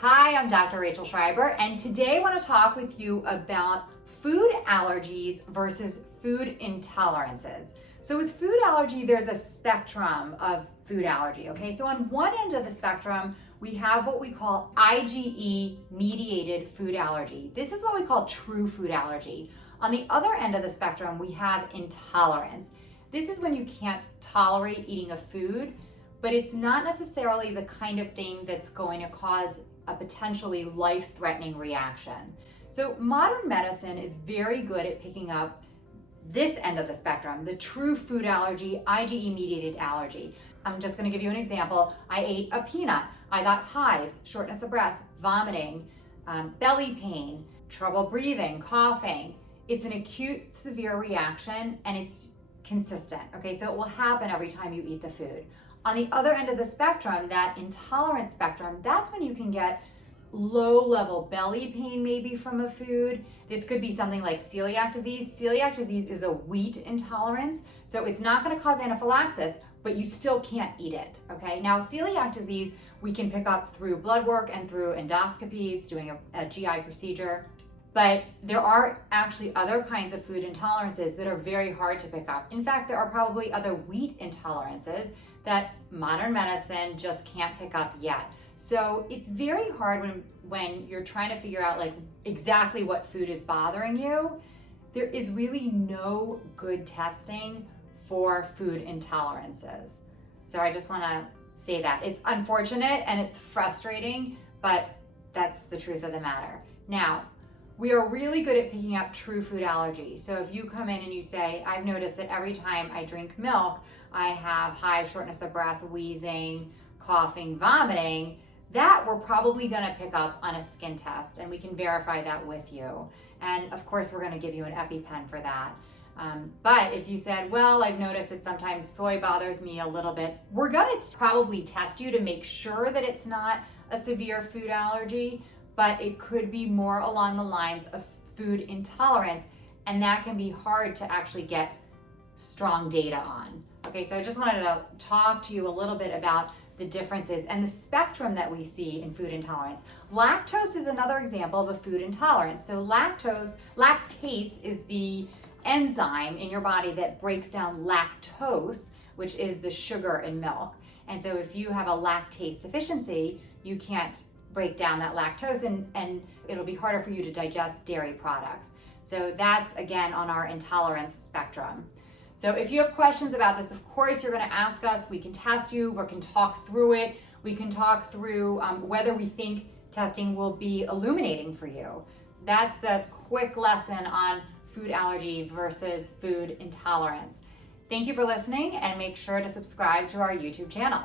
Hi, I'm Dr. Rachel Schreiber, and today I want to talk with you about food allergies versus food intolerances. So with food allergy, there's a spectrum of food allergy, okay? So on one end of the spectrum, we have what we call IgE-mediated food allergy. This is what we call true food allergy. On the other end of the spectrum, we have intolerance. This is when you can't tolerate eating a food, but it's not necessarily the kind of thing that's going to cause a potentially life-threatening reaction. So modern medicine is very good at picking up this end of the spectrum, the true food allergy, IgE-mediated allergy. I'm just gonna give you an example. I ate a peanut. I got hives, shortness of breath, vomiting, belly pain, trouble breathing, coughing. It's an acute, severe reaction, and it's consistent, okay? So it will happen every time you eat the food. On the other end of the spectrum, that intolerance spectrum, that's when you can get low-level belly pain maybe from a food. This could be something like celiac disease. Celiac disease is a wheat intolerance, so it's not gonna cause anaphylaxis, but you still can't eat it, okay? Now, celiac disease, we can pick up through blood work and through endoscopies, doing a GI procedure. But there are actually other kinds of food intolerances that are very hard to pick up. In fact, there are probably other wheat intolerances that modern medicine just can't pick up yet. So it's very hard when you're trying to figure out like exactly what food is bothering you. There is really no good testing for food intolerances. So I just wanna say that. It's unfortunate and it's frustrating, but that's the truth of the matter. Now, we are really good at picking up true food allergy. So if you come in and you say, I've noticed that every time I drink milk, I have hives, shortness of breath, wheezing, coughing, vomiting, that we're probably gonna pick up on a skin test, and we can verify that with you. And of course, we're gonna give you an EpiPen for that. But if you said, well, I've noticed that sometimes soy bothers me a little bit, we're gonna probably test you to make sure that it's not a severe food allergy, but it could be more along the lines of food intolerance, and that can be hard to actually get strong data on. Okay, so I just wanted to talk to you a little bit about the differences and the spectrum that we see in food intolerance. Lactose is another example of a food intolerance. So lactase is the enzyme in your body that breaks down lactose, which is the sugar in milk. And so if you have a lactase deficiency, you can't break down that lactose, and it'll be harder for you to digest dairy products. So that's, again, on our intolerance spectrum. So if you have questions about this, of course, you're gonna ask us. We can test you, we can talk through it. We can talk through whether we think testing will be illuminating for you. That's the quick lesson on food allergy versus food intolerance. Thank you for listening, and make sure to subscribe to our YouTube channel.